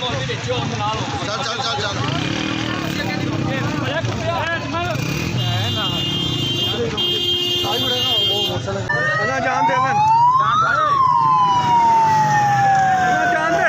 ਚੱਲ ਚੱਲ ਚੱਲ ਚੱਲ ਜਾਣ ਦੇ ਅਮਨ ਜਾਣ ਦੇ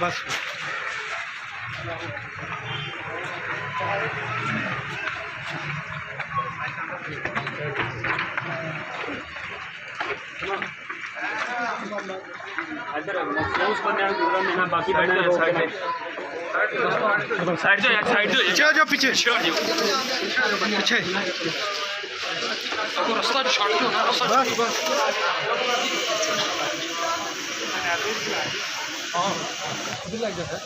بس چل جاؤ پیچھے پیچھے رستہ چھاڑ دو نا بس بس ہاں ابھی لگ جاتا ہے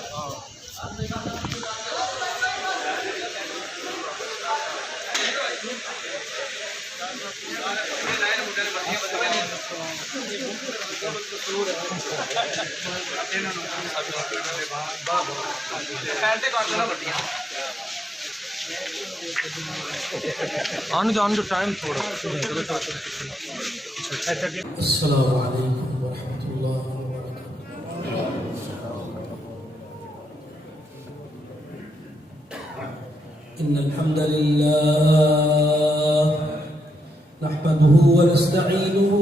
آن جو ٹائم تھوڑا. السلام علیکم ورحمۃ اللہ وبرکاتہ. ان الحمد للہ نحمده ونستعينه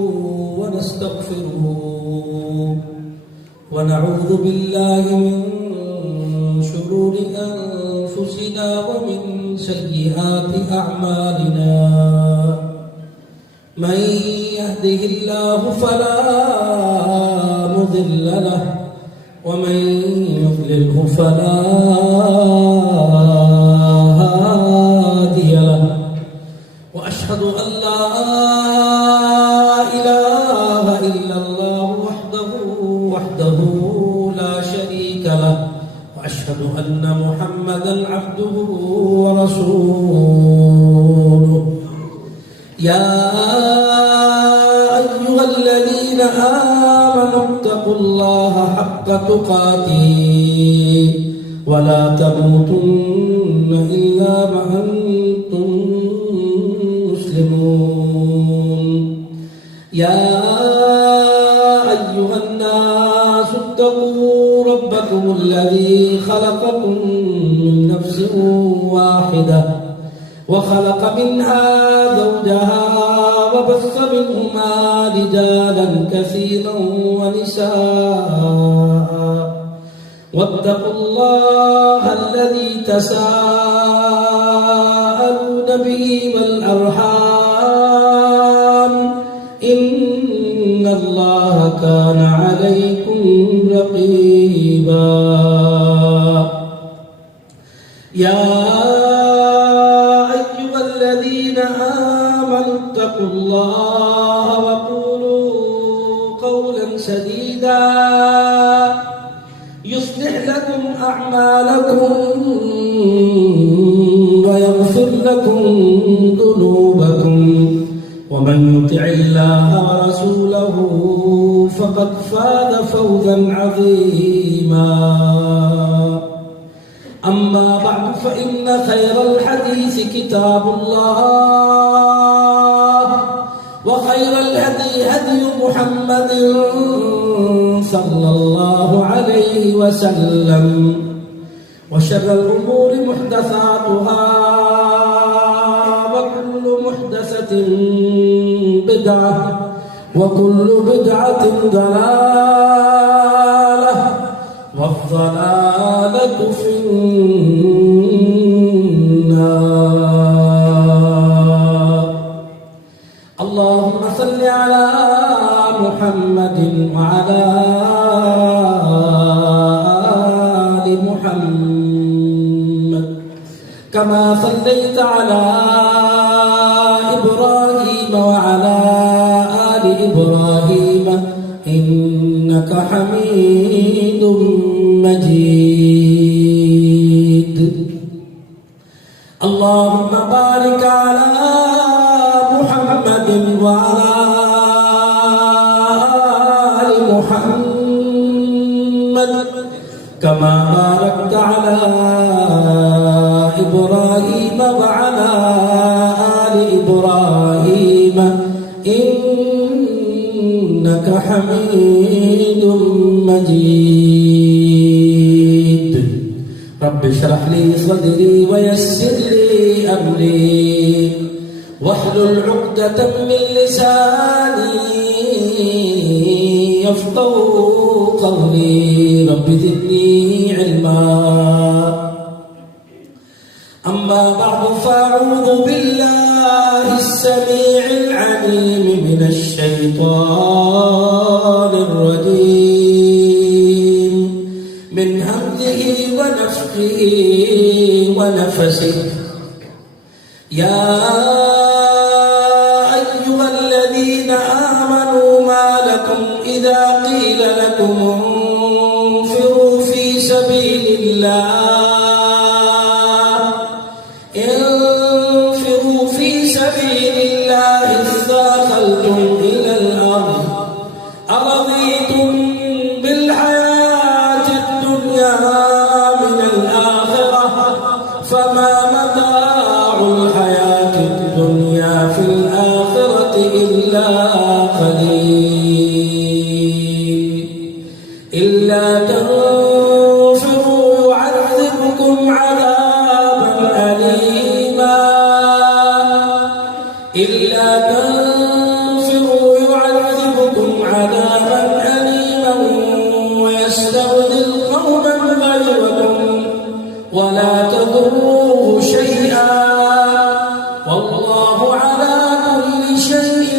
ونستغفره ونعوذ بالله من شرور أنفسنا ومن سيئات أعمالنا. من يهده الله فلا مضل له ومن يضلله فلا هادي له. وأشهد أن لا إله إلا الله وحده لا شريك له. وأشهد أن محمدا عبده ورسوله. يا أيها الذين آمنوا اتقوا الله حق تقاته ولا تموتن إلا وأنتم مسلمون. يا أيها الناس اتقوا ربكم الذي خلقكم من نفس واحدة وخلق منها زوجها وبث منهما رجالا كثيرا ونساء. واتقوا الله الذي تساءلون به والأرحام إن الله كان عليكم رقيبا. يا أيها الذين آمنوا اتقوا الله وقولوا قولا سديدا يصلح لكم أعمالكم ويغفر لكم ذنوبكم ومن يطع الله ورسوله فقد فاز فوزا عظيما. أما بعد فإن خير الحديث كتاب الله وخير الهدي هدي محمد صلى الله عليه وسلم وشر الأمور محدثاتها وكل محدثة بدعة وكل بدعة ضلالة والضلالة في النار. اللهم صل على محمد وعلى آل محمد كما صليت على إبراهيم وعلى آل إبراهيم إنك حميد مجيد. اللهم بارك على محمد وعلى آل محمد كما باركت على إبراهيم وعلى آل إبراهيم إنك حميد مجيد. اشرح لي صدري ويسر لي أمري واحلل عقدة من لساني يفقهوا قولي رب زدني علما أما بعد فأعوذ بالله السميع العليم من الشيطان الرجيم من همزه ونفخه ونفسه يا أيها الذين آمنوا ما لكم إذا قيل لكم انفروا في سبيل الله اثاقلتم إلى الأرض أرضيتم بالحياة الدنيا من الآخرة فما متاع الحياة الدنيا في الآخرة إلا قليل إلا تنفروا يعذبكم عذابا أليما إلا تنفروا يعذبكم عذابا أليما ويستبدل قوما غيركم ولا تضروه شيئا والله على كل شيء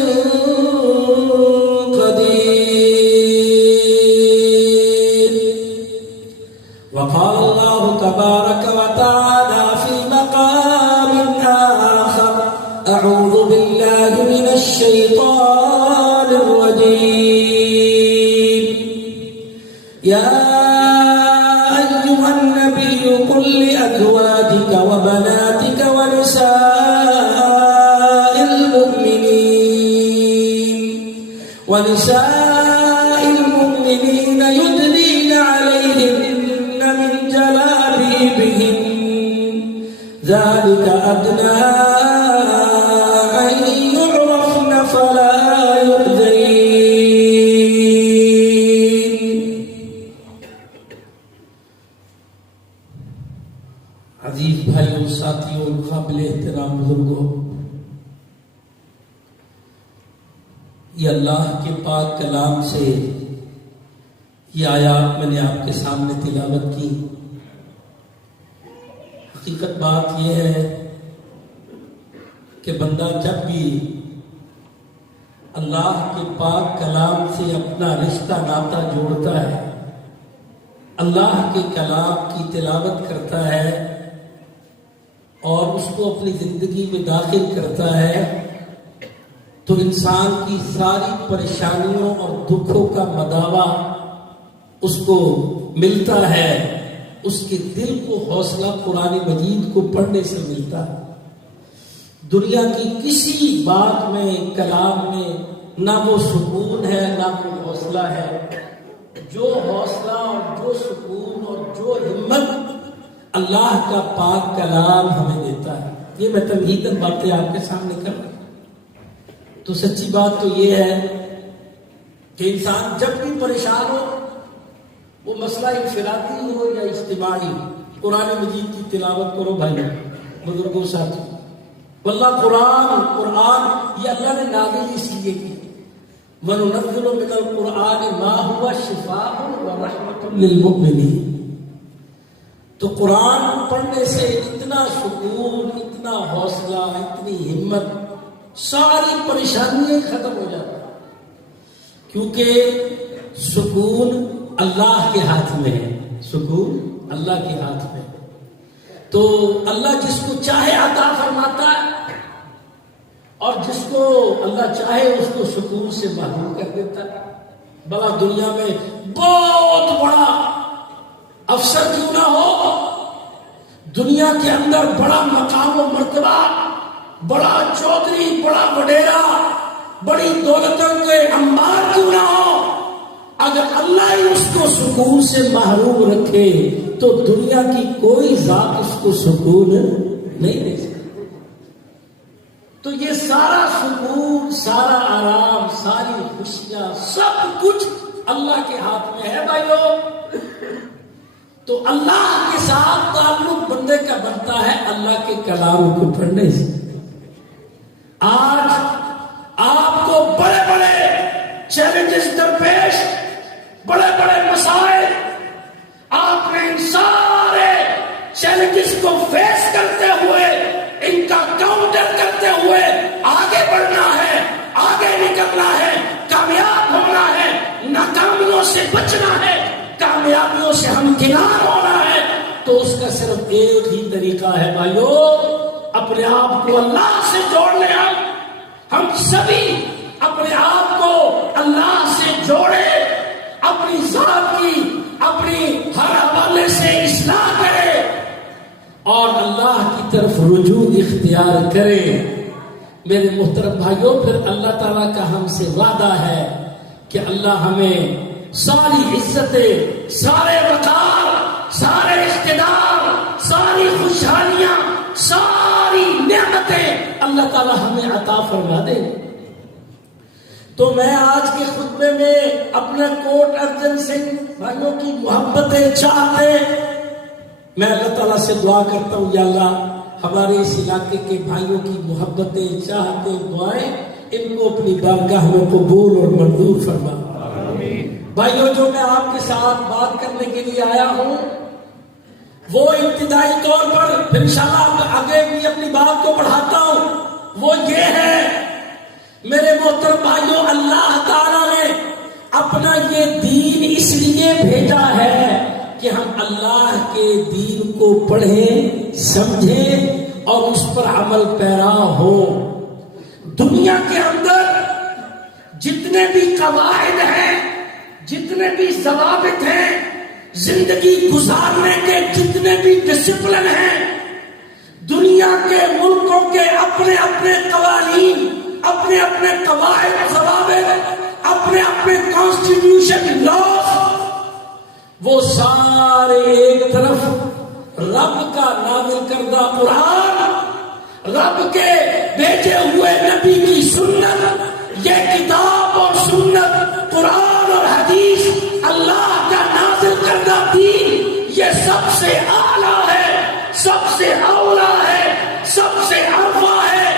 قدير. وقال الله تبارك وتعالى في مقام آخر أعوذ بالله من الشيطان الرجيم يا أيها النبي قل لأزواجك وبناتك ونساء المؤمنين يدنين عليهن من جلابيبهن ذلك أدنى فلا يؤذين. عزیز بھائیوں، ساتھیوں، قابل احترام بزرگوں، یہ اللہ کے پاک کلام سے یہ آیات میں نے آپ کے سامنے تلاوت کی. حقیقت بات یہ ہے کہ بندہ جب بھی اللہ کے پاک کلام سے اپنا رشتہ ناتا جوڑتا ہے، اللہ کے کلام کی تلاوت کرتا ہے اور اس کو اپنی زندگی میں داخل کرتا ہے، تو انسان کی ساری پریشانیوں اور دکھوں کا مداوا اس کو ملتا ہے. اس کے دل کو حوصلہ قرآن مجید کو پڑھنے سے ملتا ہے. دنیا کی کسی بات میں، کلام میں نہ وہ سکون ہے نہ وہ حوصلہ ہے. جو حوصلہ اور جو سکون اور جو ہمت اللہ کا پاک کلام ہمیں دیتا ہے. یہ میں تمہیداً باتیں آپ کے سامنے کر رہا ہوں. تو سچی بات تو یہ ہے کہ انسان جب بھی پریشان ہو، وہ مسئلہ انفرادی ہو یا اجتماعی، قرآن مجید کی تلاوت کرو بھائی بزرگوں ساتھی. واللہ قرآن یہ اللہ نے نازل اس لیے کی. وَنُنَزِّلُ مِنَ الْقُرْآنِ مَا هُوَ شِفَاءٌ وَرَحْمَةٌ لِّلْمُؤْمِنِينَ. تو قرآن پڑھنے سے اتنا سکون، اتنا حوصلہ، اتنی ہمت، ساری پریشانیاں ختم ہو جاتی ہیں. کیونکہ سکون اللہ کے ہاتھ میں ہے. سکون اللہ کے ہاتھ میں. تو اللہ جس کو چاہے عطا فرماتا ہے اور جس کو اللہ چاہے اس کو سکون سے محروم کر دیتا ہے. بلا دنیا میں بہت بڑا افسر کیوں نہ ہو، دنیا کے اندر بڑا مقام و مرتبہ، بڑا چودھری، بڑا وڈیرا، بڑی دولتوں کے انبار کیوں نہ ہو، اگر اللہ ہی اس کو سکون سے محروم رکھے تو دنیا کی کوئی ذات اس کو سکون نہیں دے سکتی. تو یہ سارا سکون، سارا آرام، ساری خوشیاں، سب کچھ اللہ کے ہاتھ میں ہے بھائیو. تو تو اللہ کے ساتھ تعلق بندے کا بنتا ہے اللہ کے کلام کو پڑھنے سے. آج آپ کو بڑے بڑے چیلنجز درپیش، بڑے بڑے مسائل، آپ نے ان سارے چیلنجز کو فیس کرتے ہوئے، ان کا کاؤنٹر کرتے ہوئے آگے بڑھنا ہے، آگے نکلنا ہے، کامیاب ہونا ہے، ناکامیوں سے بچنا ہے، کامیابیوں سے ہمکنار ہونا ہے. تو اس کا صرف ایک ہی طریقہ ہے بھائیو، اپنے آپ کو اللہ سے جوڑ لیں. ہم سبھی اپنے آپ کو اللہ سے جوڑے، اپنی ذات کی اپنی ہر حوالے سے اصلاح کرے اور اللہ کی طرف رجوع اختیار کرے. میرے محترم بھائیوں، پھر اللہ تعالیٰ کا ہم سے وعدہ ہے کہ اللہ ہمیں ساری عزتیں، سارے وقار، سارے اقتدار، ساری خوشحالیاں، ساری نعمتیں اللہ تعالیٰ ہمیں عطا فرما دے. تو میں آج کے خطبے میں اپنے کوٹ ارجن سنگھ بھائیوں کی محبتیں چاہتے میں اللہ تعالیٰ سے دعا کرتا ہوں، یا اللہ ہمارے اس علاقے کے بھائیوں کی محبتیں چاہتے دعائیں ان کو اپنی بارگاہ میں قبول اور منظور فرما. بھائیوں، جو میں آپ کے ساتھ بات کرنے کے لیے آیا ہوں وہ ابتدائی طور پر، پھر انشاءاللہ آگے بھی اپنی بات کو بڑھاتا ہوں، وہ یہ ہے میرے محترم بھائیوں، اللہ تعالیٰ نے اپنا یہ دین اس لیے بھیجا ہے کہ ہم اللہ کے دین کو پڑھیں، سمجھیں اور اس پر عمل پیرا ہوں. دنیا کے اندر جتنے بھی قواعد ہیں، جتنے بھی ضوابط ہیں، زندگی گزارنے کے جتنے بھی ڈسپلن ہیں، دنیا کے ملکوں کے اپنے اپنے قوانین، اپنے اپنے قواعد ضوابط، اپنے اپنے کانسٹیٹیوشن لاز، وہ سارے ایک طرف، رب کا نازل کردہ قرآن، رب کے بھیجے ہوئے نبی کی سنت، یہ کتاب اور سنت، قرآن اور حدیث، اللہ کا نازل کردہ دین، یہ سب سے اعلیٰ ہے، سب سے اولا ہے، سب سے ارفع ہے.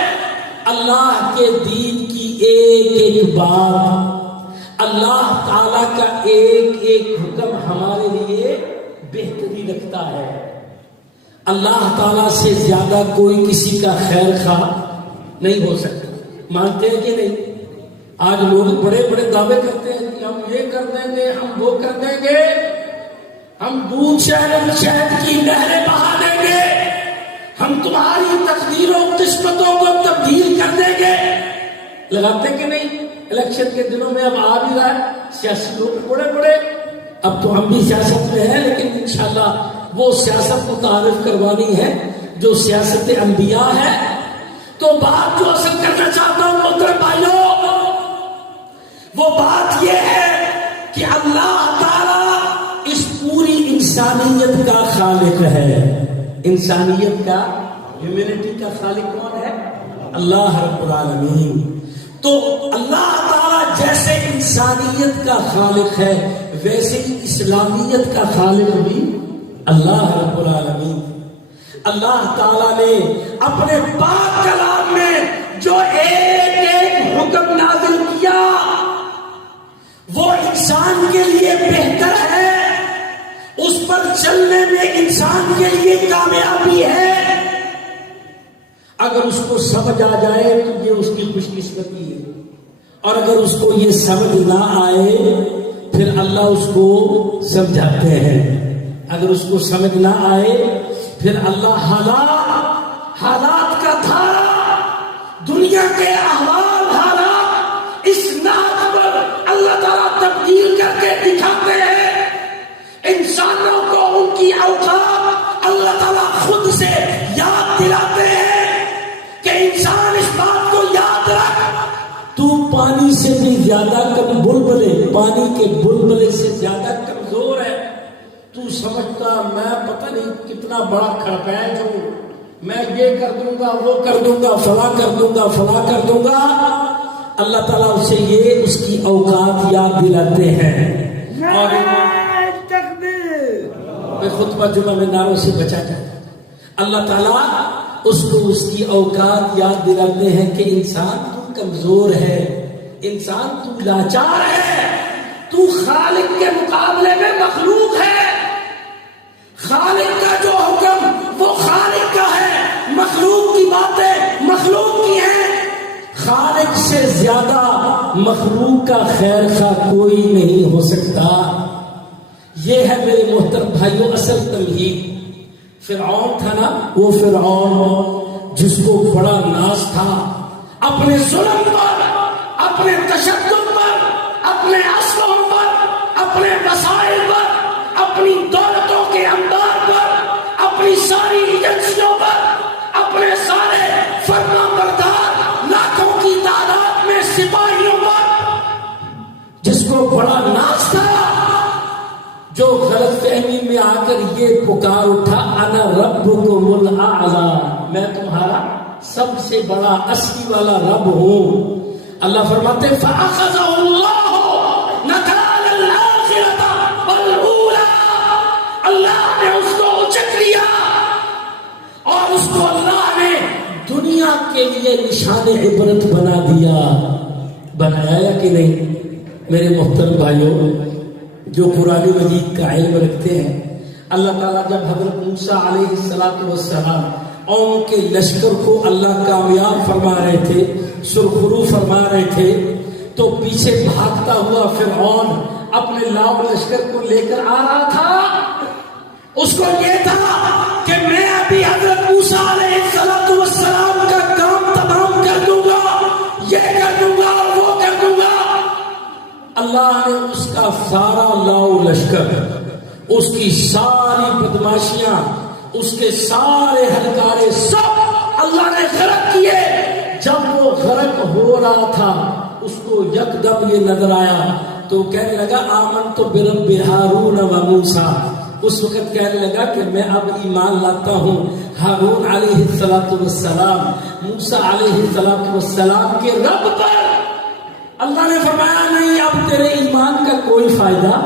اللہ کے دین کی ایک ایک بات، اللہ تعالیٰ کا ایک ایک حکم ہمارے لیے بہتری رکھتا ہے. اللہ تعالیٰ سے زیادہ کوئی کسی کا خیر خواہ نہیں ہو سکتا. مانتے ہیں کہ نہیں؟ آج لوگ بڑے بڑے دعوے کرتے ہیں کہ ہم یہ کر دیں گے، ہم وہ کر دیں گے، ہم دودھ شہد کی نہریں بہا دیں گے، ہم تمہاری تقدیروں قسمتوں کو تبدیل کر دیں گے. لگاتے کہ نہیں؟ الیکشن کے دنوں میں اب آ بھی رہا ہے، سیاسی لوگ بڑے بڑے، اب تو ہم بھی سیاست میں ہیں لیکن انشاءاللہ وہ سیاست متعارف کروانی ہے جو سیاست انبیاء ہے. تو بات جو اصل کرنا چاہتا ہوں محترم بھائیوں، وہ بات یہ ہے کہ اللہ تعالیٰ اس پوری انسانیت کا خالق ہے. انسانیت کا، ہیومینٹی کا خالق کون ہے؟ اللہ رب العالمین. تو اللہ تعالیٰ جیسے انسانیت کا خالق ہے ویسے ہی اسلامیت کا خالق بھی اللہ رب العالمین. اللہ تعالیٰ نے اپنے پاک کلام میں جو ایک ایک حکم نازل کیا وہ انسان کے لیے بہتر ہے، اس پر چلنے میں انسان کے لیے کامیابی ہے. اگر اس کو سمجھ آ جائے تو یہ اس کی خوش قسمتی ہے، اور اگر اس کو یہ سمجھ نہ آئے پھر اللہ اس کو سمجھاتے ہیں. اگر اس کو سمجھ نہ آئے پھر اللہ حالات کا دھارا، دنیا کے احوال حالات اس نات پر اللہ تعالیٰ تبدیل کر کے دکھاتے ہیں. انسانوں کو ان کی اوقات اللہ تعالیٰ خود سے یاد دلاتے ہیں کہ انسان اس بات کو یاد رکھ، تو پانی سے بھی زیادہ بلبلے، پانی کے بلبلے سے زیادہ کمزور ہے. تو سمجھتا میں پتہ نہیں کتنا بڑا کھڑپیج ہوں، میں یہ کر دوں گا، وہ کر دوں گا، فلاں کر دوں گا، فلاں کر دوں گا. اللہ تعالیٰ اسے یہ اس کی اوقات یاد دلاتے ہیں. اور میں خطبہ جمعہ میں نعروں سے بچا جائے. اللہ تعالیٰ اس کو اس کی اوقات یاد دلاتے ہیں کہ انسان تو کمزور ہے، انسان تو لاچار ہے، تو خالق کے مقابلے میں مخلوق ہے. خالق کا جو حکم وہ خالق کا ہے، مخلوق کی باتیں مخلوق کی ہیں. خالق سے زیادہ مخلوق کا خیر خواہ کوئی نہیں ہو سکتا. یہ ہے میرے محترم بھائیوں اصل تمہید. فرعون تھا نا، وہ فرعون جس کو بڑا ناز تھا اپنے ظلم پر، اپنے تشدد پر، اپنے اسلحوں پر، اپنے وسائل پر، اپنی دولتوں کے انبار پر، اپنی ساری ایجنسیوں پر، اپنے سارے فرما بردار لاکھوں کی تعداد میں سپاہیوں پر، جس کو بڑا ناز تھا، جو غلط فہمی میں آ کر یہ پکار اٹھا انا ربکم الاعلی، میں تمہارا سب سے بڑا اصلی والا رب ہوں. اللہ فرماتے فاخذہ اللہ نکال الآخرۃ والأولی، اللہ نے اس کو اچک لیا اور اس کو اللہ نے دنیا کے لیے نشان عبرت بنا دیا. بنایا کہ نہیں؟ میرے محترم بھائیوں جو قرآن مجید کا علم رکھتے ہیں، اللہ تعالیٰ جب حضرت موسیٰ علیہ السلام قوم کے لشکر کو اللہ کامیاب فرما رہے تھے، سرخرو فرما رہے تھے، تو پیچھے بھاگتا ہوا فرعون اپنے لاؤ لشکر کو لے کر آ رہا تھا. اس کو یہ تھا کہ میں ابھی حضرت موسیٰ علیہ السلام کا کام تمام کر دوں گا، یہ کر دوں گا اور وہ کر دوں گا. اللہ نے اس کا سارا لاؤ لشکر، اس کی ساری بدماشیاں، اس کے سارے ہلکارے سب اللہ نے غرق کیے. جب وہ غرق ہو رہا تھا اس کو یکدم یہ نظر آیا تو کہنے لگا آمنت برب ہارون و موسیٰ. اس وقت کہنے لگا کہ میں اب ایمان لاتا ہوں ہارون علیہ السلام، موسیٰ علیہ السلام کے رب پر. اللہ نے فرمایا نہیں، اب تیرے ایمان کا کوئی فائدہ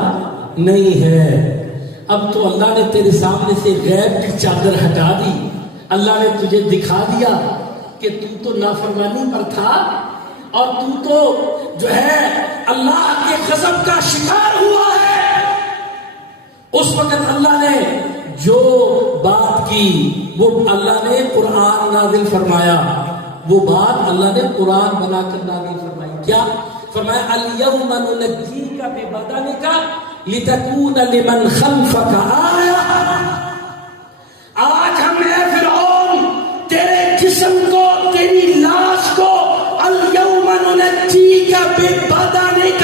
نہیں ہے. اب تو اللہ نے تیرے سامنے سے غیب کی چادر ہٹا دی. اللہ نے تجھے دکھا دیا کہ تو نافرمانی پر تھا اور تو جو ہے اللہ کے غضب کا شکار ہوا ہے. اس وقت اللہ نے جو بات کی وہ اللہ نے قرآن نازل فرمایا. وہ بات اللہ نے قرآن بنا کر نازل فرمائی. کیا فرمایا؟ اليوم ننجيك ببدنك لتكون لمن خلفك آية. آج ہم اے فرعون تیرے جسم کو، تیری لاش کو، اليوم ننجيك ببدنك،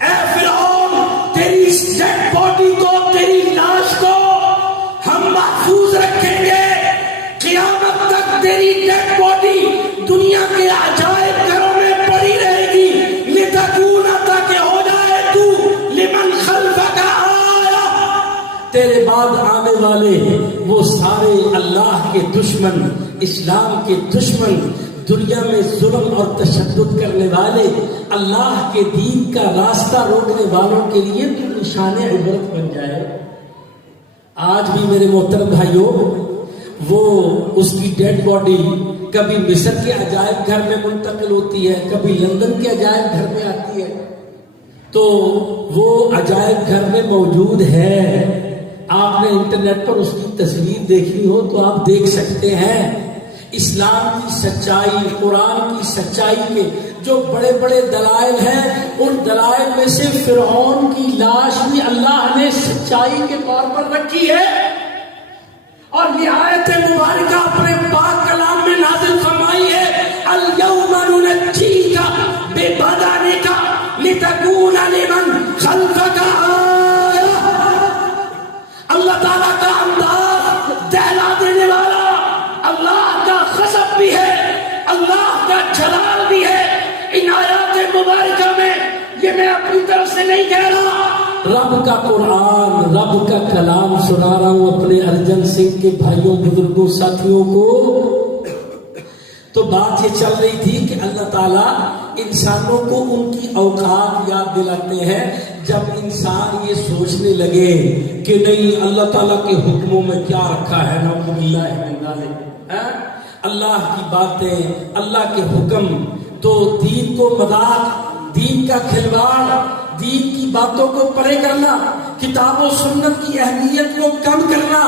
اے فرعون تیری ڈیڈ باڈی کو، تیری لاش کو ہم محفوظ رکھیں گے. قیامت تک تیری ڈیڈ باڈی دنیا کے عجائب گھروں میں پڑی رہے گی. لتکون، تاکہ ہو جائے تو لمن خلفک آیا، تیرے بعد آنے والے وہ سارے اللہ کے دشمن، اسلام کے دشمن، دنیا میں ظلم اور تشدد کرنے والے، اللہ کے دین کا راستہ روکنے والوں کے لیے تو نشان عبرت بن جائے. آج بھی میرے محترم بھائیوں وہ اس کی ڈیڈ باڈی کبھی مصر کے عجائب گھر میں منتقل ہوتی ہے، کبھی لندن کے عجائب گھر میں آتی ہے. تو وہ عجائب گھر میں موجود ہے. آپ نے انٹرنیٹ پر اس کی تصویر دیکھنی ہو تو آپ دیکھ سکتے ہیں. اسلام کی سچائی، قرآن کی سچائی کے جو بڑے بڑے دلائل ہیں، ان دلائل میں سے فرعون کی لاش بھی اللہ نے سچائی کے طور پر رکھی ہے. اور یہ آیت مبارکہ اپنے پاک کلام میں نازل فرمائی ہے اليوم ننجيك ببدنك لتكون لمن خلفك آية. اللہ تعالیٰ کا انداز دہلا دینے والا، اللہ کا غضب بھی ہے، اللہ کا جلال بھی ہے. ان آیات مبارکہ میں یہ میں اپنی طرف سے نہیں کہہ رہا، رب کا قرآن، رب کا کلام سنا رہا ہوں اپنے ارجن سنگھ کے بھائیوں، بزرگوں، ساتھیوں کو. تو بات یہ چل رہی تھی کہ اللہ تعالیٰ انسانوں کو ان کی اوقات یاد دلاتے ہیں. جب انسان یہ سوچنے لگے کہ نہیں اللہ تعالیٰ کے حکموں میں کیا رکھا ہے، نعوذ باللہ من ذالک، اللہ کی باتیں، اللہ کے حکم، تو دین کو مذاق، دین کا کھلواڑ، دین کی باتوں کو پرے کرنا، کتاب و سنت کی اہمیت کو کم کرنا،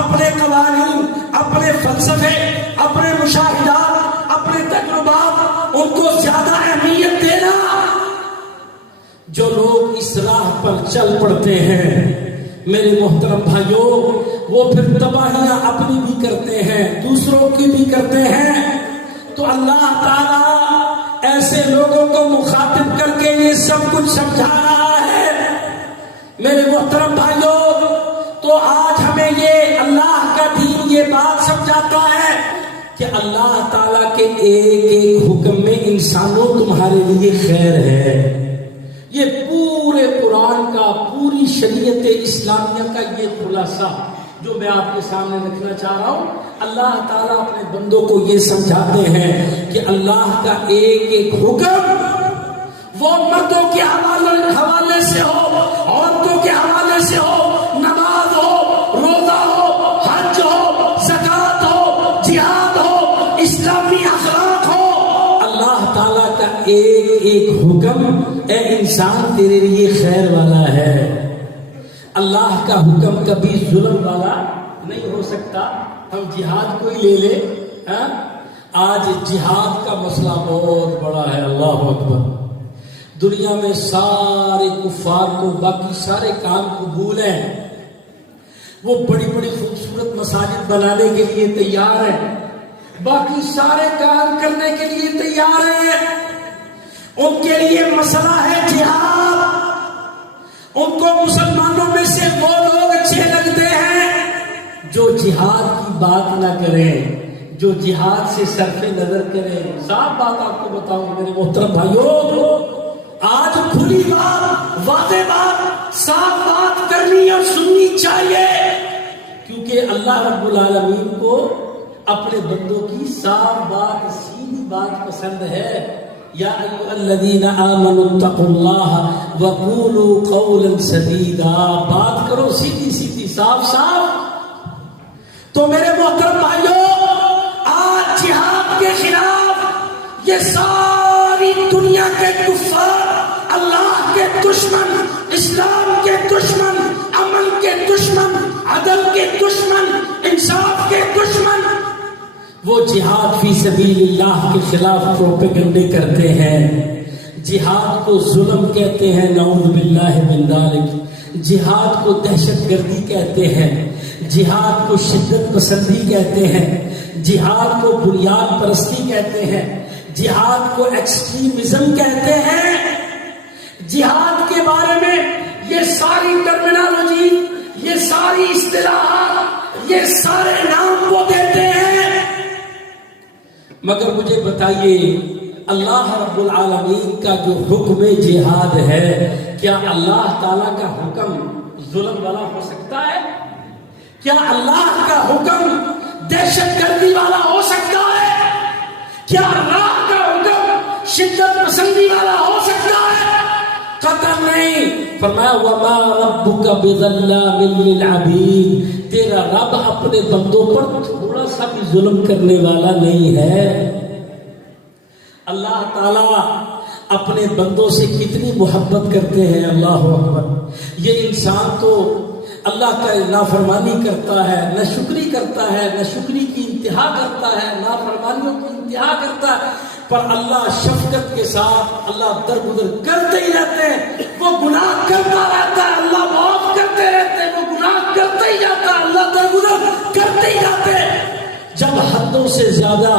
اپنے قوانین، اپنے فلسفے، اپنے مشاہدات، اپنے تجربات، ان کو زیادہ اہمیت دینا۔ جو لوگ اس راہ پر چل پڑتے ہیں میرے محترم بھائیوں، وہ پھر تباہیاں اپنی بھی کرتے ہیں، دوسروں کی بھی کرتے ہیں۔ تو اللہ تعالیٰ ایسے لوگوں کو مخاطب کر کے یہ سب کچھ سمجھا رہا ہے۔ میرے محترم بھائیوں، تو آج ہمیں یہ اللہ کا دین یہ بات سمجھاتا ہے کہ اللہ تعالیٰ کے ایک ایک حکم میں انسانوں تمہارے لیے خیر ہے۔ یہ پورے قرآن کا، پوری شریعت اسلامیہ کا یہ خلاصہ جو میں آپ کے سامنے رکھنا چاہ رہا ہوں، اللہ تعالیٰ اپنے بندوں کو یہ سمجھاتے ہیں کہ اللہ کا ایک ایک حکم، وہ مردوں کے حوالے سے ہو، عورتوں کے حوالے سے ہو، نماز ہو، روزہ ہو، حج ہو، زکوٰۃ ہو، جہاد ہو، اسلامی اخلاق ہو، اللہ تعالیٰ کا ایک ایک حکم اے انسان تیرے لیے خیر والا ہے۔ اللہ کا حکم کبھی ظلم والا نہیں ہو سکتا۔ ہم جہاد کو ہی لے لیں، آج جہاد کا مسئلہ بہت بڑا ہے، اللہ اکبر۔ دنیا میں سارے کفار کو باقی سارے کام قبول ہیں، وہ بڑی بڑی خوبصورت مساجد بنانے کے لیے تیار ہیں، باقی سارے کام کرنے کے لیے تیار ہیں، ان کے لیے مسئلہ ہے جہاد۔ ان کو مسلمانوں میں سے وہ لوگ اچھے لگتے ہیں جو جہاد کی بات نہ کریں، جو جہاد سے صرف نظر کریں۔ صاف بات آپ کو بتاؤں میرے محترم بھائیوں، آج کھلی بات، واضح بات، صاف بات کرنی اور سننی چاہیے، کیونکہ اللہ رب العالمین کو اپنے بندوں کی صاف بات، سیدھی بات پسند ہے۔ یا ایھا الذین آمنوا اتقوا اللہ وقولوا قولا سدیدا، بات کرو سیدھی سیدھی، صاف صاف۔ تو میرے محترم بھائیوں، آج جہاد کے خلاف یہ ساری دنیا کے کفار، اللہ کے دشمن، اسلام کے دشمن، امن کے دشمن، عدل کے دشمن، انصاف کے دشمن، وہ جہاد فی سبیل اللہ کے خلاف پروپیگنڈے کرتے ہیں، جہاد کو ظلم کہتے ہیں، نعوذ باللہ من ذالک، جہاد کو دہشت گردی کہتے ہیں، جہاد کو شدت پسندی کہتے ہیں، جہاد کو بنیاد پرستی کہتے ہیں، جہاد کو ایکسٹریمزم کہتے ہیں۔ جہاد کے بارے میں یہ ساری ٹرمینالوجی، یہ ساری اصطلاحات، یہ سارے نام وہ دیتے ہیں، مگر مجھے بتائیے اللہ رب العالمین کا جو حکم جہاد ہے، کیا اللہ تعالیٰ کا حکم ظلم والا ہو سکتا ہے؟ کیا اللہ کا حکم دہشت گردی والا ہو سکتا ہے؟ کیا اللہ کا حکم شدت پسندی والا ہو سکتا ہے؟ قطعاً نہیں۔ فرمایا وَمَا رَبُّكَ بِظَلَّامٍ لِّلْعَبِيدِ، تیرا رب اپنے بندوں پر تھوڑا سا بھی ظلم کرنے والا نہیں ہے۔ اللہ تعالیٰ اپنے بندوں سے کتنی محبت کرتے ہیں، اللہ اکبر۔ یہ انسان تو اللہ کا نافرمانی کرتا ہے، نہ شکری کرتا ہے، نہ شکری کی انتہا کرتا ہے، نافرمانیوں کی انتہا کرتا ہے، پر اللہ شفقت کے ساتھ اللہ درگزر کرتے ہی رہتے ہیں۔ وہ گناہ کرتا رہتا ہے، اللہ معاف کرتے رہتے ہیں، وہ گناہ کرتے ہی جاتا ہے، اللہ درگزر کرتے ہی جاتے ہیں۔ جب حدوں سے زیادہ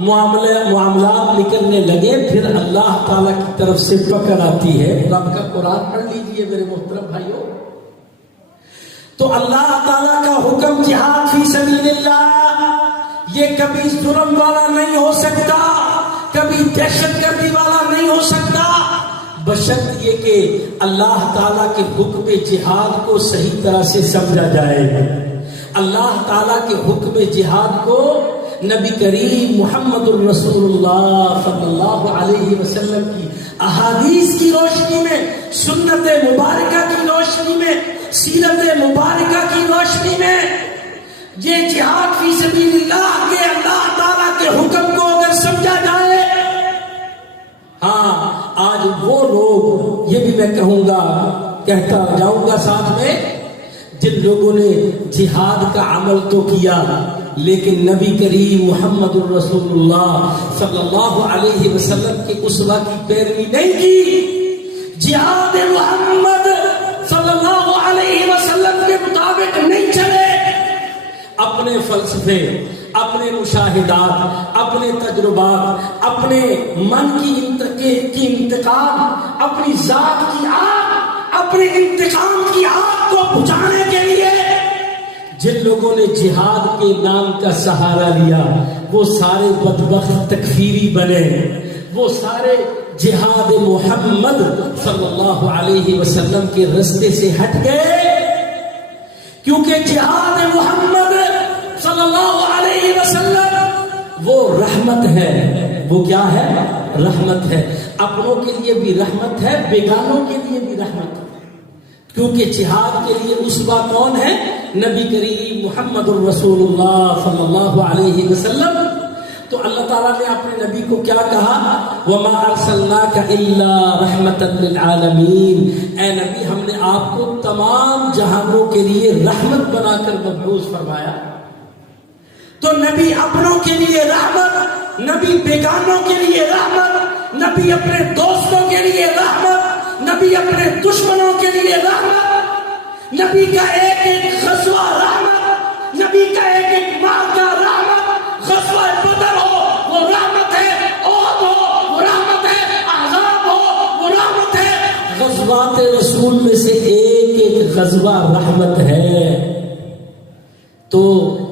معاملات نکلنے لگے، پھر اللہ تعالیٰ کی طرف سے پکڑ آتی ہے۔ رب کا قرآن پڑھ لیجئے میرے محترم بھائیوں۔ تو اللہ تعالیٰ کا حکم جہاد فی سبیل اللہ یہ کبھی ظلم والا نہیں ہو سکتا، کبھی دہشت گردی والا نہیں ہو سکتا، بشرط یہ کہ اللہ تعالیٰ کے حکم جہاد کو صحیح طرح سے سمجھا جائے، اللہ تعالیٰ کے حکم جہاد کو نبی کریم محمد الرسول اللہ صلی اللہ علیہ وسلم کی احادیث کی روشنی میں، سنت مبارکہ کی روشنی میں، سیرت مبارکہ کی روشنی میں یہ جہاد فی سبیل اللہ کے اللہ تعالیٰ کے حکم کو اگر سمجھا جائے، ہاں آج وہ لوگ، یہ بھی میں کہوں گا، کہتا جاؤں گا ساتھ میں، جن لوگوں نے جہاد کا عمل تو کیا لیکن نبی کریم محمد الرسول اللہ صلی اللہ علیہ وسلم کے اسوہ کی پیروی نہیں کی، جہاد محمد صلی اللہ علیہ وسلم کے مطابق نہیں چلے، اپنے فلسفے، اپنے مشاہدات، اپنے تجربات، اپنے من کی انتقام، اپنی ذات کی آگ، اپنے انتقام کی آگ کو بجھانے کے لیے جن لوگوں نے جہاد کے نام کا سہارا لیا وہ سارے بدبخت تکفیری بنے، وہ سارے جہاد محمد صلی اللہ علیہ وسلم کے راستے سے ہٹ گئے، کیونکہ جہاد محمد صلی اللہ علیہ وسلم وہ رحمت ہے، وہ کیا ہے؟ رحمت ہے، اپنوں کے لیے بھی رحمت ہے، بیگانوں کے لیے بھی رحمت ہے، کیونکہ جہاد کے لیے اسوہ کون ہے؟ نبی کریم محمد الرسول اللہ صلی اللہ علیہ وسلم۔ تو اللہ تعالیٰ نے اپنے نبی کو کیا کہا؟ وَمَا أَرْسَلْنَاكَ إِلَّا رَحْمَةً لِلْعَالَمِينَ، اے نبی ہم نے آپ کو تمام جہانوں کے لیے رحمت بنا کر مبعوث فرمایا۔ تو نبی اپنوں کے لیے رحمت، نبی بیگانوں کے لیے رحمت، نبی اپنے دوستوں کے لیے رحمت، نبی اپنے دشمنوں کے لیے رحمت، نبی کا ایک ایک غزوہ رحمت، نبی کا ایک ایک معرکہ رحمت، غزوہ بدر ہو وہ رحمت ہے، احد ہو وہ رحمت ہے، احزاب ہو وہ رحمت ہے، غزوات رسول میں سے ایک ایک غزوہ رحمت ہے۔ تو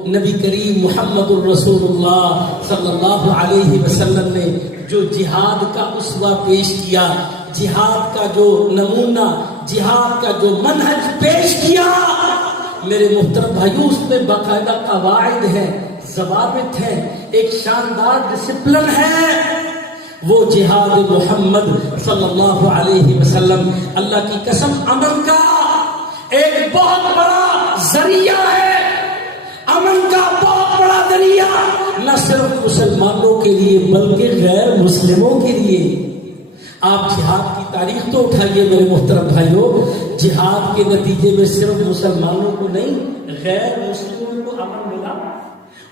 نبی کریم محمد الرسول اللہ صلی اللہ علیہ وسلم نے جو جہاد کا اسوہ پیش کیا، جہاد کا جو نمونہ، جہاد کا جو منہج پیش کیا، میرے محترم بھائیو، اس میں باقاعدہ قواعد ہیں، ضوابط ہیں، ایک شاندار ڈسپلن ہے۔ وہ جہاد محمد صلی اللہ علیہ وسلم اللہ کی قسم امن کا ایک بہت بڑا ذریعہ ہے، امن کا بہت بڑا ذریعہ، نہ صرف مسلمانوں کے لیے بلکہ غیر مسلموں کے لیے۔ آپ جہاد کی تاریخ تو اٹھائیے میرے محترم بھائیوں، جہاد کے نتیجے میں صرف مسلمانوں کو نہیں غیر مسلموں کو امن ملا،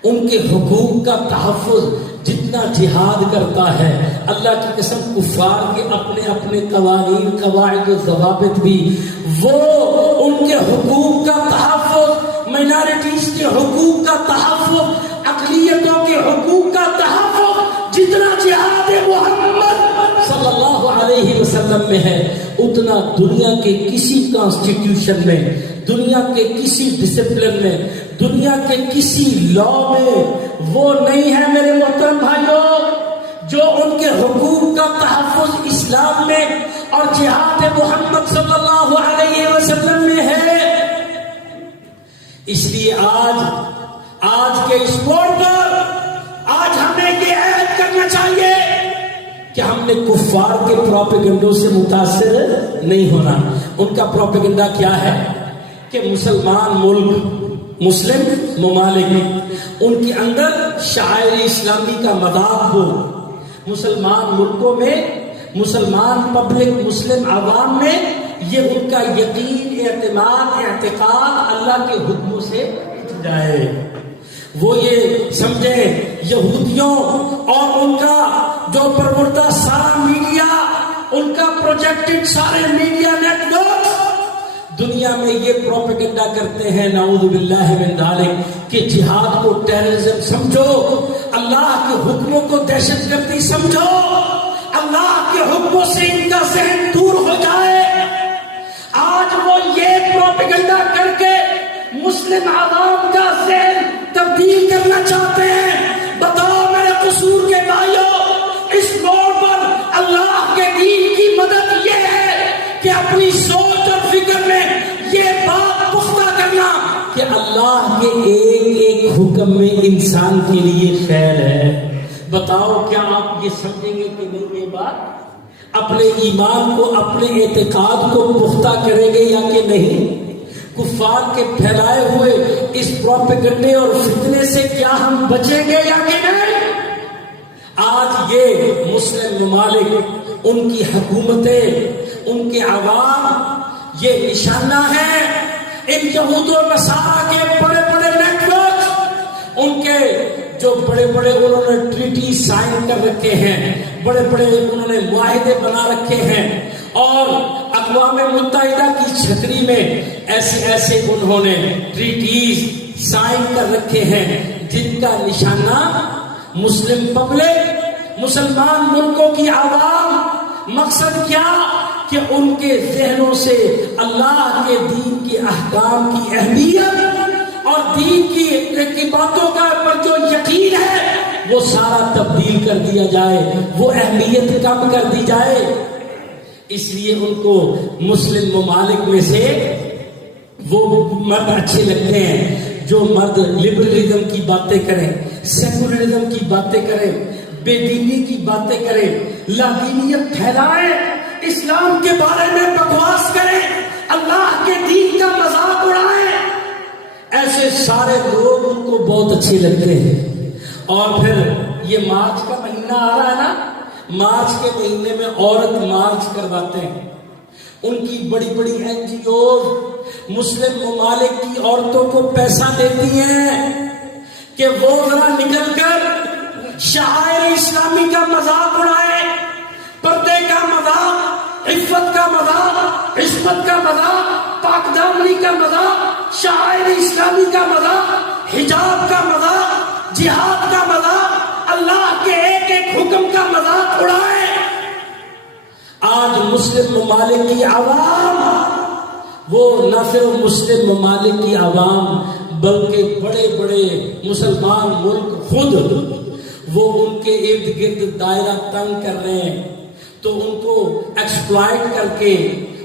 ان کے حقوق کا تحفظ جتنا جہاد کرتا ہے، اللہ کی قسم کفار کے اپنے اپنے قوانین، قواعد و ضوابط بھی، وہ ان کے حقوق کا تحفظ، مائنارٹیز کے حقوق کا تحفظ، اقلیتوں کے حقوق کا تحفظ جتنا جہاد محمد صلی اللہ علیہ وسلم میں ہے، اتنا دنیا کے کسی کانسٹیٹیوشن میں، دنیا کے کسی ڈسپلن میں، دنیا کے کسی لا میں وہ نہیں ہے میرے محترم بھائیوں، جو ان کے حقوق کا تحفظ اسلام میں اور جہاد محمد صلی اللہ علیہ وسلم میں ہے۔ اس لیے آج کے اس موڑ پر آج ہمیں یہ عہد کرنا چاہیے کہ ہم نے کفار کے پروپیگنڈوں سے متاثر نہیں ہونا۔ ان کا پروپیگنڈا کیا ہے کہ مسلمان ملک، مسلم ممالک، ان کے اندر شاعر اسلامی کا مذاق ہو، مسلمان ملکوں میں، مسلمان پبلک، مسلم عوام میں یہ ان کا یقین، اعتماد، اعتقاد اللہ کے حکموں سے اٹھ جائے، وہ یہ سمجھیں یہودیوں اور ان کا جو پروردہ سارا میڈیا، ان کا پروجیکٹڈ سارے میڈیا نیٹ ورک دنیا میں یہ پروپیگنڈا کرتے ہیں، نعوذ باللہ من ذالک، کہ جہاد کو ٹیررزم سمجھو، اللہ کے حکموں کو دہشت گردی سمجھو، اللہ کے حکموں سے ان کا ذہن دور ہو جائے۔ آج وہ یہ پروپیگنڈا کر کے مسلم عوام کا ذہن تبدیل کرنا چاہتے ہیں۔ بتاؤ میرے قصور کے بھائیوں، اس موڑ پر اللہ کے دین کی مدد یہ ہے کہ اپنی سوچ اور فکر میں یہ بات پختہ کرنا کہ اللہ کے ایک ایک حکم میں انسان کے لیے خیر ہے۔ بتاؤ کیا آپ یہ سمجھیں گے کہ نہیں یہ بات؟ اپنے ایمان کو، اپنے اعتقاد کو پختہ کریں گے یا کہ نہیں؟ کفار کے پھیلائے ہوئے اس پروپیگنڈے اور فتنے سے کیا ہم بچیں گے یا کہ نہیں؟ آج یہ مسلم ممالک، ان کی حکومتیں، ان کے عوام یہ نشانہ ہے ان یہود و نصارہ کے بڑے بڑے نیٹ ورک، ان کے جو بڑے بڑے انہوں نے ٹریٹی سائن کر رکھے ہیں، بڑے بڑے انہوں نے معاہدے بنا رکھے ہیں، اور اقوام متحدہ کی چھتری میں ایسے ایسے انہوں نے ٹریٹیز سائن کر رکھے ہیں جن کا نشانہ مسلم پبلک، مسلمان ملکوں کی عوام، مقصد کیا کہ ان کے ذہنوں سے اللہ کے دین کے احکام کی اہمیت اور دین کی باتوں کا پر جو یقین ہے وہ سارا تبدیل کر دیا جائے، وہ اہمیت کم کر دی جائے۔ اس لیے ان کو مسلم ممالک میں سے وہ مرد اچھے لگتے ہیں جو مرد لبرلزم کی باتیں کریں، سیکولرزم کی باتیں کریں، بے دینی کی باتیں کریں، لادینیت پھیلائیں، اسلام کے بارے میں بکواس کریں، اللہ کے دین کا مذاق اڑائیں، ایسے سارے لوگ ان کو بہت اچھے لگتے ہیں۔ اور پھر یہ مارچ کا مہینہ آ رہا ہے نا، مارچ کے مہینے میں عورت مارچ کرواتے ہیں، ان کی بڑی بڑی این جی اوز مسلم ممالک کی عورتوں کو پیسہ دیتی ہیں کہ وہ ذرا نکل کر شعائر اسلامی کا مذاق اڑائے، پردے کا مذاق، عفت کا مذاق، عصمت کا مذاق، پاک دامنی کا مذاق، شعائر اسلامی کا مذاق، حجاب کا مذاق، جہاد کا مذاق، اللہ کے ایک ایک حکم کا مذاق اڑائے۔ آج مسلم ممالک کی عوام، وہ نہ صرف مسلم ممالک کی عوام بلکہ بڑے بڑے مسلمان ملک خود وہ ان کے ارد گرد دائرہ تنگ کر رہے ہیں، تو ان کو ایکسپلائٹ کر کے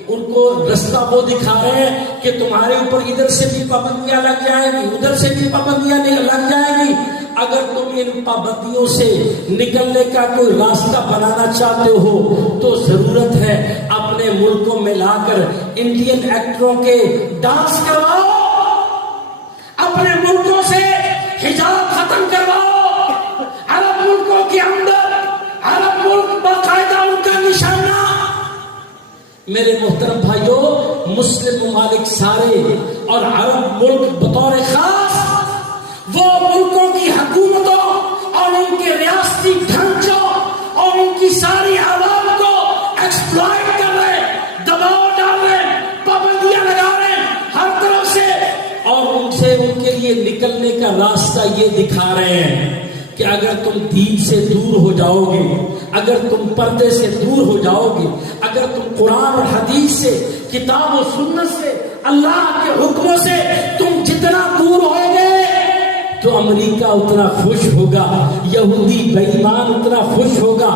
ان کو رستہ وہ دکھا رہے ہیں کہ تمہارے اوپر ادھر سے بھی پابندیاں لگ جائیں گی، ادھر سے بھی پابندیاں لگ جائیں گی، اگر تم ان پابندیوں سے نکلنے کا کوئی راستہ بنانا چاہتے ہو تو ضرورت ہے اپنے ملکوں میں لا کر انڈین ایکٹروں کے ڈانس کرواؤ، اپنے ملکوں سے حجاب ختم کرواؤ، عرب ملکوں کے اندر عرب ملک باقاعدہ ان کا نشانہ۔ میرے محترم بھائیوں، مسلم ممالک سارے اور عرب ملک بطور خاص وہ ملکوں کی حکومتوں اور ان کے ریاستی ڈھانچوں اور ان کی ساری عوام کو ایکسپلائٹ کر رہے، دباؤ ڈال رہے، پابندیاں لگا رہے ہر طرف سے، اور ان سے ان کے لیے نکلنے کا راستہ یہ دکھا رہے ہیں کہ اگر تم دین سے دور ہو جاؤ گے، اگر تم پردے سے دور ہو جاؤ گے، اگر تم قرآن اور حدیث سے، کتاب و سنت سے، اللہ کے حکموں سے تم جتنا دور ہو گے تو امریکہ اتنا خوش ہوگا، یہودی بے ایمان اتنا خوش ہوگا،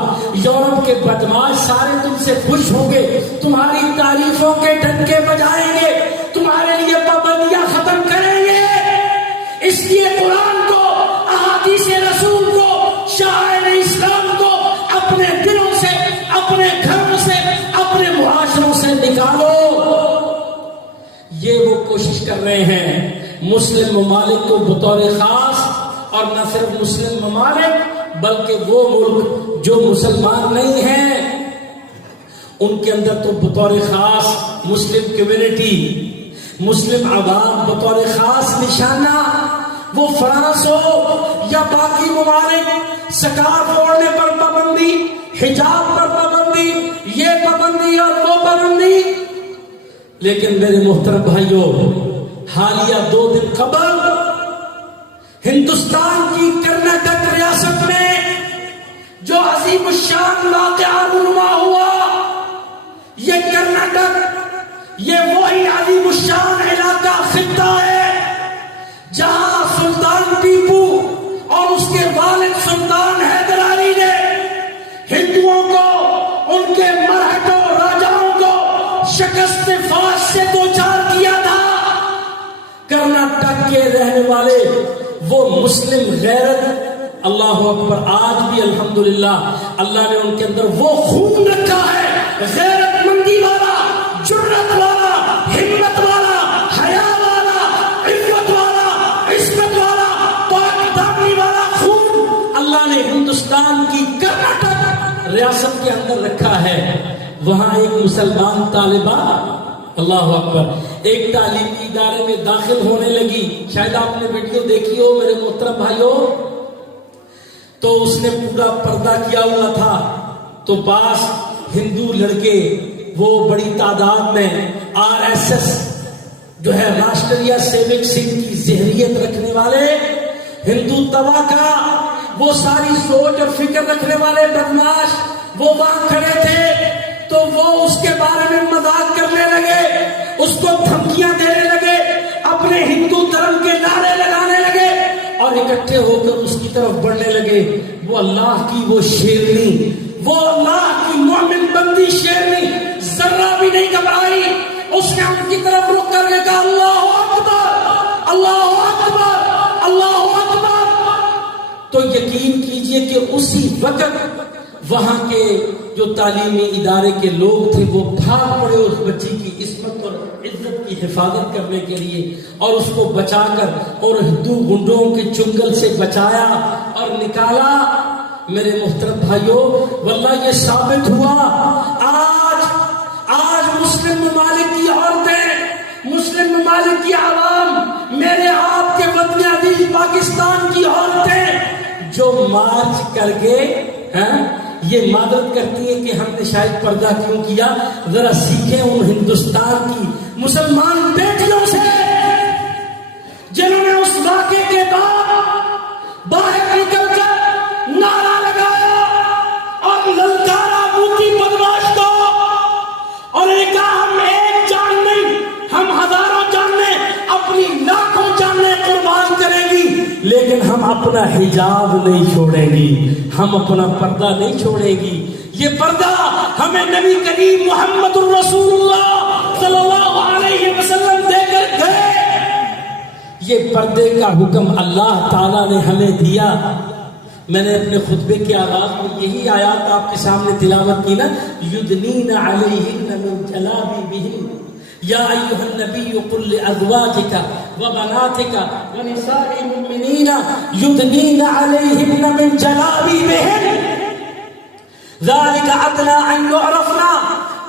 یورپ کے بدماش سارے تم سے خوش ہوں گے، تمہاری تعریفوں کے ڈنکے بجائیں گے، تمہارے لیے پابندیاں ختم کریں گے۔ اس لیے قرآن کو، احادیث رسول کو، شعائر اسلام کو اپنے دلوں سے، اپنے گھروں سے، اپنے معاشروں سے نکالو۔ یہ وہ کوشش کر رہے ہیں مسلم ممالک کو بطور خاص، اور نہ صرف مسلم ممالک بلکہ وہ ملک جو مسلمان نہیں ہیں ان کے اندر تو بطور خاص مسلم کمیونٹی، مسلم عوام بطور خاص نشانہ، وہ فرانس ہو یا باقی ممالک، سکارف اوڑھنے پر پابندی، حجاب پر پابندی، یہ پابندی اور وہ پابندی۔ لیکن میرے محترم بھائیوں، حالیہ 2 دن قبل ہندوستان کی کرناٹک ریاست میں جو عظیم الشان واقعہ رونما ہوا، یہ کرناٹک یہ وہی عظیم الشان علاقہ خطہ ہے جہاں سلطان ٹیپو اور اس کے والد سلطان حیدر علی نے ہندوؤں کو، ان کے مرہٹوں راجاؤں کو شکست فاش سے دوچار کیا تھا۔ کرناٹک کے رہنے والے وہ مسلم غیرت، اللہ اکبر، آج بھی الحمدللہ اللہ نے ان کے اندر وہ خون رکھا ہے، غیرت مندی والا، جرأت والا، ہمت والا، حیا والا، عفت والا، عصمت والا، پاک دامنی والا خون اللہ نے ہندوستان کی کرناٹک ریاست کے اندر رکھا ہے۔ وہاں ایک مسلمان طالبہ، اللہ اکبر، ایک تعلیمی ادارے میں داخل ہونے لگی، شاید آپ نے ویڈیو دیکھی ہو میرے محترم بھائیوں، تو اس نے پورا پردہ کیا ہوا تھا، تو بعض ہندو لڑکے وہ بڑی تعداد میں RSS جو ہے راشٹریہ سیوک سنگھ کی ذہنیت رکھنے والے، ہندو توا کا وہ ساری سوچ اور فکر رکھنے والے بدماش وہ وہاں کھڑے تھے، تو وہ اس کے بارے میں مذاق کرنے لگے، اس کو دھمکیاں دینے لگے، اپنے ہندو دھرم کے نعرے لگانے لگے اور اکٹھے ہو کر اس کی طرف بڑھنے لگے۔ وہ اللہ کی وہ شیرنی، وہ اللہ کی مومن بندی شیرنی ذرہ بھی نہیں گھبرائی، اس نے ان کی طرف رخ کر کے کہا اللہ اکبر، اللہ اکبر، اللہ اکبر۔ تو یقین کیجئے کہ اسی وقت وہاں کے جو تعلیمی ادارے کے لوگ تھے وہ بھاگ پڑے اس بچی کی عصمت اور عزت کی حفاظت کرنے کے لیے، اور اس کو بچا کر اور ہندو گنڈوں کے چنگل سے بچایا اور نکالا۔ میرے محترم بھائیوں، واللہ یہ ثابت ہوا آج مسلم ممالک کی عورتیں، مسلم ممالک کی عوام، میرے آپ کے وطن عزیز پاکستان کی عورتیں جو مارچ کر گئے یہ معذرت کرتی ہے کہ ہم نے شاید پردہ کیوں کیا، ذرا سیکھیں ان ہندوستان کی مسلمان بیٹیوں سے جنہوں نے اس واقعے کے بعد باہر نکل کر نعرہ لگایا اور للکارا موتی بدماش کو، اور ایک ہم ایک جان نہیں، ہم ہزاروں جانیں، اپنی لاکھوں جانیں قربان کریں گی، لیکن ہم اپنا حجاب نہیں چھوڑیں گی، ہم اپنا پردہ نہیں چھوڑیں گی۔ یہ پردہ ہمیں نبی کریم محمد الرسول اللہ صلی اللہ علیہ وسلم دے کر گئے۔ یہ پردے کا حکم اللہ تعالیٰ نے ہمیں دیا۔ میں نے اپنے خطبے کے آغاز میں یہی آیات آپ کے سامنے تلاوت کی نا، یدنین علیہن من جلابیبہن یا ایھا النبی قل لازواجک وبناتک ونساء المؤمنین یدنین علیہن من جلابیبہن ذالک ادنی ان یعرفن۔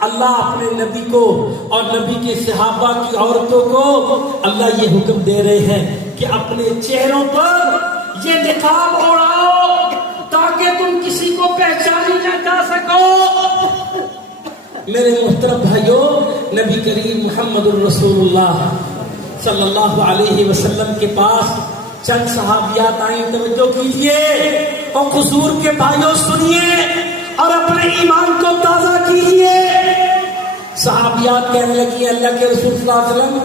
اللہ اپنے نبی کو اور نبی کے صحابہ کی عورتوں کو اللہ یہ حکم دے رہے ہیں کہ اپنے چہروں پر یہ نقاب اوڑھاؤ تاکہ تم کسی کو پہچانی نہ جا سکو۔ میرے محترم بھائیوں، نبی کریم محمد الرسول اللہ صلی اللہ علیہ وسلم کے پاس چند صحابیات آئیں، توجہ کیجئے اور قصور کے بھائیوں سنیے اور اپنے ایمان کو تازہ کیجئے۔ صحابیات کہنے لگی اللہ کے رسول صلی اللہ علیہ وسلم،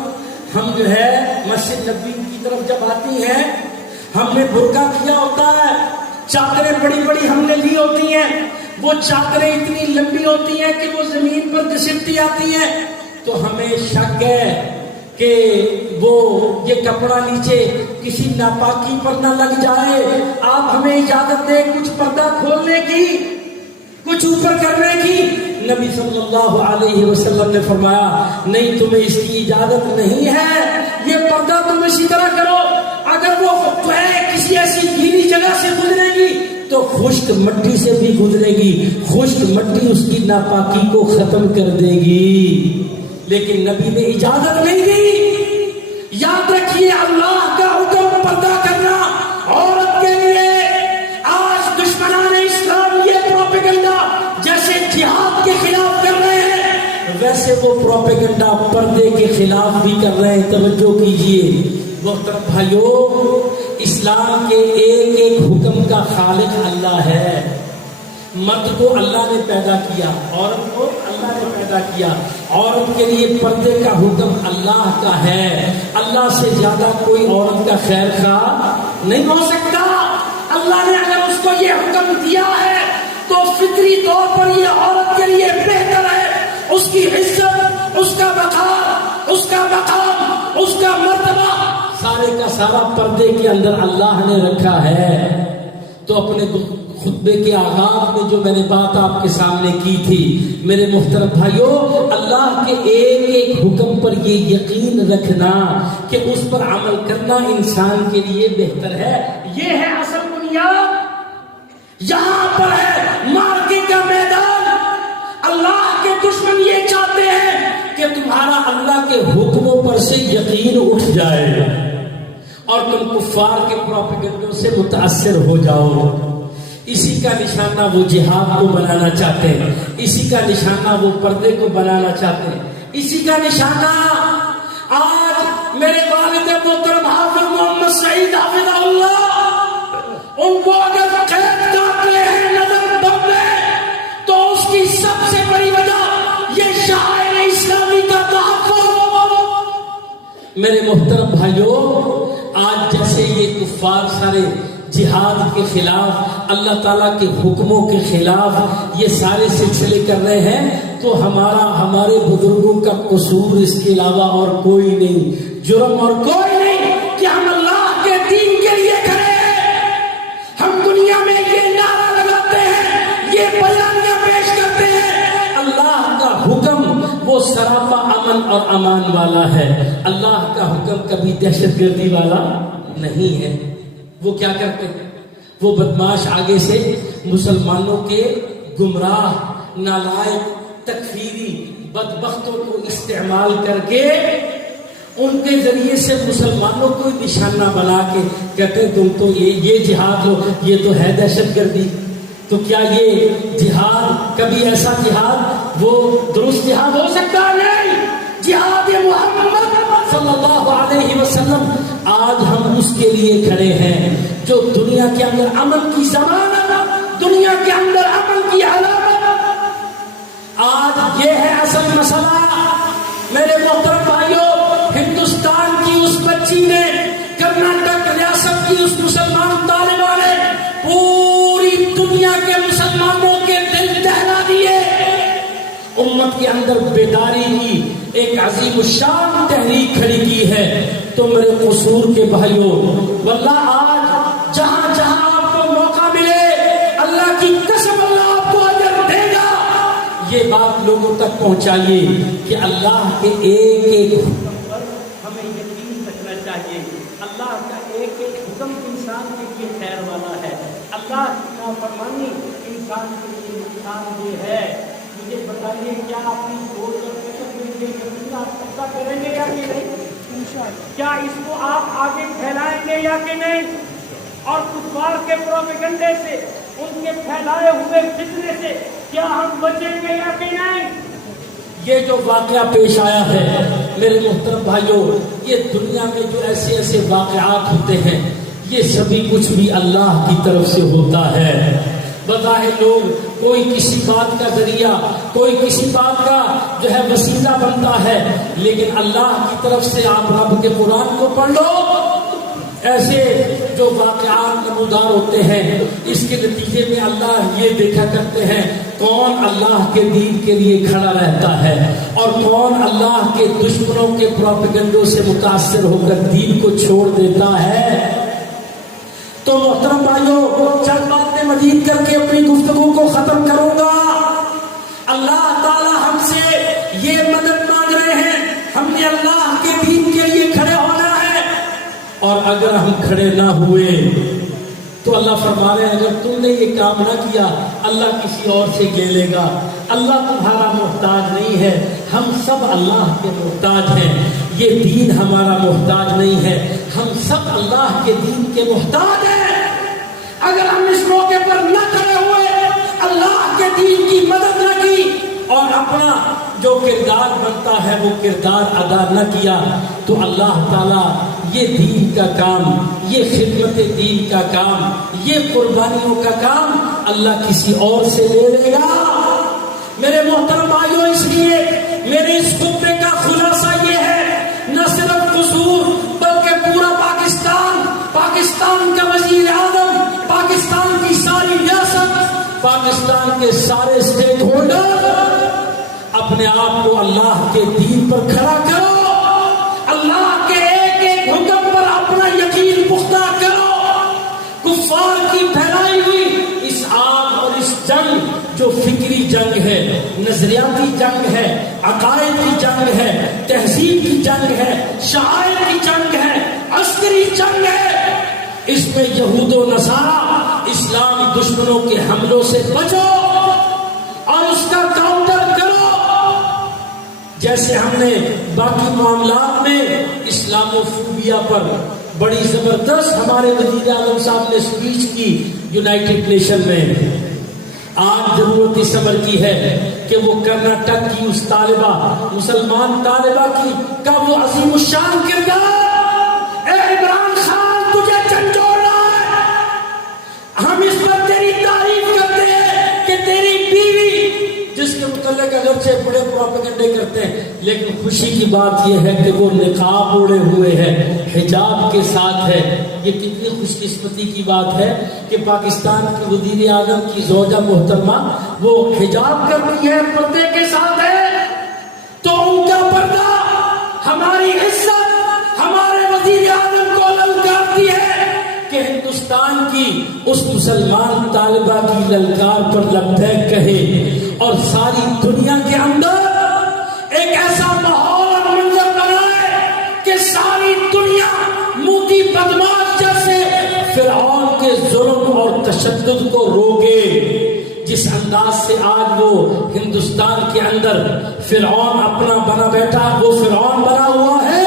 ہم جو ہے مسجد نبی کی طرف جب آتی ہیں ہم نے برقع کیا ہوتا ہے، چادریں بڑی بڑی ہم نے لی ہوتی ہیں، وہ چادریں اتنی لمبی ہوتی ہیں کہ وہ زمین پر گھسٹتی آتی ہیں، تو ہمیں شک ہے کہ وہ یہ کپڑا نیچے کسی ناپاکی پر نہ لگ جائے، آپ ہمیں اجازت دیں کچھ پردہ کھولنے کی، کچھ اوپر کرنے کی۔ نبی صلی اللہ علیہ وسلم نے فرمایا نہیں، تمہیں اس کی اجازت نہیں ہے، یہ پردہ تم اسی طرح کرو، اگر وہ کسی ایسی گیلی جگہ سے گزرے گی تو خشک مٹی سے بھی گزرے گی، خشک مٹی اس کی ناپاکی کو ختم کر دے گی، لیکن نبی نے اجازت نہیں دی۔ یاد رکھیے اللہ کا حکم پردہ کرنا عورت کے لیے۔ آج دشمنان اسلام یہ پروپیگنڈا جیسے جہاد کے خلاف کر رہے ہیں، ویسے وہ پروپیگنڈا پردے کے خلاف بھی کر رہے ہیں، توجہ کیجئے۔ محترم بھائیوں، اسلام کے ایک ایک حکم کا خالق اللہ ہے۔ مرد کو اللہ نے پیدا کیا، عورت کو اللہ نے پیدا کیا، عورت کے لیے پردے کا حکم اللہ کا ہے۔ اللہ سے زیادہ کوئی عورت کا خیر خواہ نہیں ہو سکتا۔ اللہ نے اگر اس کو یہ حکم دیا ہے تو فطری طور پر یہ عورت کے لیے بہتر ہے، اس کی عزت، اس کا وقار، اس کا مقام، اس کا مرتبہ سارے سارے کا سارا پردے کے اندر اللہ نے رکھا ہے. تو اپنے خطبے کے آغاز میں جو میں نے بات آپ کے سامنے کی تھی میرے محترم بھائیوں، اللہ کے ایک ایک حکم پر یہ یقین رکھنا کہ اس پر عمل کرنا انسان کے لیے بہتر ہے. یہ ہے اصل بنیاد، یہاں پر ہے مارکے کا میدان. اللہ کے دشمن یہ چاہتے ہیں کہ تمہارا اللہ کے حکموں پر سے یقین اٹھ جائے اور تم کفار کے پروپیگنڈوں سے متاثر ہو جاؤ. اسی کا نشانہ وہ جہاد کو بنانا چاہتے ہیں، اسی کا نشانہ وہ پردے کو بنانا چاہتے ہیں، اسی کا نشانہ آج میرے والد محترم حافظ محمد سعید حافظ اللہ، ان کو اگر قید کرتے ہیں نظر بم میں تو اس کی سب سے بڑی وجہ یہ شاعر اسلامی کا تحفظ. میرے محترم بھائیوں، آج جیسے یہ کفار سارے جہاد کے خلاف، اللہ تعالیٰ کے حکموں کے خلاف یہ سارے سلسلے کر رہے ہیں، تو ہمارے بزرگوں کا قصور اس کے علاوہ اور کوئی نہیں، جرم اور کوئی نہیں کہ ہم اللہ کے دین کے لیے کھڑے ہیں. ہم دنیا میں یہ نعرہ لگاتے ہیں، یہ بیانیاں پیش کرتے ہیں. اللہ کا حکم وہ سراپا امن اور امان والا ہے. اللہ کا حکم کبھی دہشت گردی والا نہیں ہے. وہ کیا کرتے ہیں؟ وہ بدماش آگے سے مسلمانوں کے گمراہ، نالائق، تکفیری بدبختوں کو استعمال کر کے ان کے ذریعے سے مسلمانوں کو نشانہ بنا کے کہتے ہیں تم تو یہ جہاد ہو، یہ تو ہے دہشت گردی. تو کیا یہ جہاد کبھی ایسا جہاد وہ درست جہاد ہو سکتا ہے؟ نہیں. جہاد محمد صلی اللہ علیہ وسلم آج ہم اس کے لیے کھڑے ہیں جو دنیا کے اندر امن کی ضمانت، دنیا کے اندر امن کی علامت. آج یہ ہے اصل مسئلہ. میرے محترم بھائیوں، ہندوستان کی اس بچی نے، کرناٹک ریاست کی اس مسلمان طالبہ نے پوری دنیا کے مسلمانوں کے دل دہلا دیے. امت کے اندر بیداری کی ایک عظیم الشان تحریک کھڑی کی ہے. تو میرے قصور کے بھائیوں، واللہ آج جہاں جہاں آپ کو موقع ملے، اللہ کی قسم اللہ آپ کو اجر دے گا. یہ بات لوگوں تک پہنچائیے کہ اللہ کے ایک ایک حکم پر ہمیں یقین رکھنا چاہیے. اللہ کا ایک ایک حکم انسان کے لیے خیر والا ہے. اللہ کی نافرمانی انسان کے لیے نقصان دہ ہے. مجھے بتائیے، کیا اپنی سوچ اور فکر میں یہ یقین آپ پختہ کریں گے یا کہ نہیں؟ کیا اس کو آپ آگے پھیلائیں گے یا کہ نہیں؟ اور کفار کے پروپیگنڈے سے، ان کے پھیلائے ہوئے فتنے سے کیا ہم بچیں گے یا کہ نہیں؟ یہ جو واقعہ پیش آیا ہے میرے محترم بھائیوں، یہ دنیا میں جو ایسے ایسے واقعات ہوتے ہیں، یہ سبھی کچھ بھی اللہ کی طرف سے ہوتا ہے. بظاہر لوگ کوئی کسی بات کا ذریعہ، کوئی کسی بات کا جو ہے وسیلہ بنتا ہے، لیکن اللہ کی طرف سے آپ رب کے قرآن کو پڑھ لو، ایسے جو واقعات نمودار ہوتے ہیں، اس کے نتیجے میں اللہ یہ دیکھا کرتے ہیں کون اللہ کے دین کے لیے کھڑا رہتا ہے اور کون اللہ کے دشمنوں کے پروپیگنڈوں سے متاثر ہو کر دین کو چھوڑ دیتا ہے. تو محترم بھائیوں، چند باتیں مزید کر کے اپنی گفتگو کو ختم کروں گا. اللہ تعالی ہم سے یہ مدد مانگ رہے ہیں، ہم نے اللہ کے دین کے لیے کھڑے ہونا ہے، اور اگر ہم کھڑے نہ ہوئے تو اللہ فرما رہے ہیں اگر تم نے یہ کام نہ کیا اللہ کسی اور سے لے لے گا. اللہ تمہارا محتاج نہیں ہے، ہم سب اللہ کے محتاج ہیں. یہ دین ہمارا محتاج نہیں ہے، ہم سب اللہ کے دین کے محتاج ہیں. اگر ہم اس موقع پر نہ کھڑے ہوئے، اللہ کے دین کی مدد نہ کی اور اپنا جو کردار بنتا ہے وہ کردار ادا نہ کیا، تو اللہ تعالیٰ یہ دین کا کام، یہ خدمت دین کا کام، یہ قربانیوں کا کام اللہ کسی اور سے لے لے گا. میرے محترم بھائیوں، اس لیے میرے اس خطبے کا خلاصہ یہ ہے، نہ صرف قصور بلکہ پورا پاکستان کا وزیر اعظم، پاکستان کی ساری ریاست، پاکستان کے سارے اسٹیک ہولڈر اپنے آپ کو اللہ کے دین پر کھڑا کرو. اللہ کے ایک ایک حکم پر اپنا نظریاتی جنگ ہے، عقائد کی جنگ ہے، تہذیب کی جنگ ہے، شعائر کی جنگ ہے، عسکری جنگ ہے۔ اس میں یہود و نصارہ اسلام دشمنوں کے حملوں سے بچو اور اس کا کاؤنٹر کرو، جیسے ہم نے باقی معاملات میں اسلام و فوبیا پر بڑی زبردست ہمارے وزیر اعظم صاحب نے اسپیچ کی یونائٹڈ نیشن میں۔ آج ضرورت اس عمر کی ہے کہ وہ کرناٹک کی اس طالبہ، مسلمان طالبہ کا وہ عظیم الشان کردار، اے عمران خان تجھے جھنجھوڑنا ہے۔ ہم اس پر تیری تعریف کرتے ہیں کہ تیری بیوی، جس کے متعلق اگرچہ بڑے پروپیگنڈے کرتے ہیں، لیکن خوشی کی بات یہ ہے کہ وہ نقاب اوڑے ہوئے ہے، حجاب کے ساتھ ہے۔ یہ کتنی خوش قسمتی کی بات ہے کہ پاکستان کے وزیر اعظم کی زوجہ محترمہ وہ حجاب کرتی ہے، پردے کے ساتھ ہے، تو ان کا پردہ ہماری عزت، ہمارے وزیر اعظم کو للکارتی ہے کہ ہندوستان کی اس مسلمان طالبہ کی للکار پر لبیک کہے اور ساری دنیا کے اندر ایک ایسا ماحول اور منظر بنائے کہ ساری دنیا موتی بدماش جیسے فرعون کے ظلم اور تشدد کو روکے۔ جس انداز سے آج وہ ہندوستان کے اندر فرعون اپنا بنا بیٹھا، وہ فرعون بنا ہوا ہے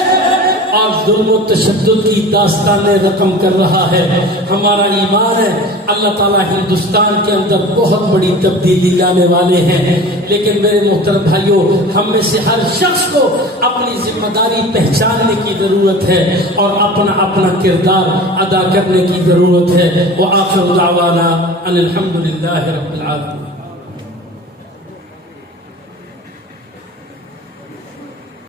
اور ظلم و تشدد کی داستانیں رقم کر رہا ہے۔ ہمارا ایمان ہے اللہ تعالیٰ ہندوستان کے اندر بہت بڑی تبدیلی لانے والے ہیں، لیکن میرے محترم بھائیوں، ہم میں سے ہر شخص کو اپنی ذمہ داری پہچاننے کی ضرورت ہے اور اپنا اپنا کردار ادا کرنے کی ضرورت ہے۔ وآخر دعوانا ان الحمد للہ رب العالمین۔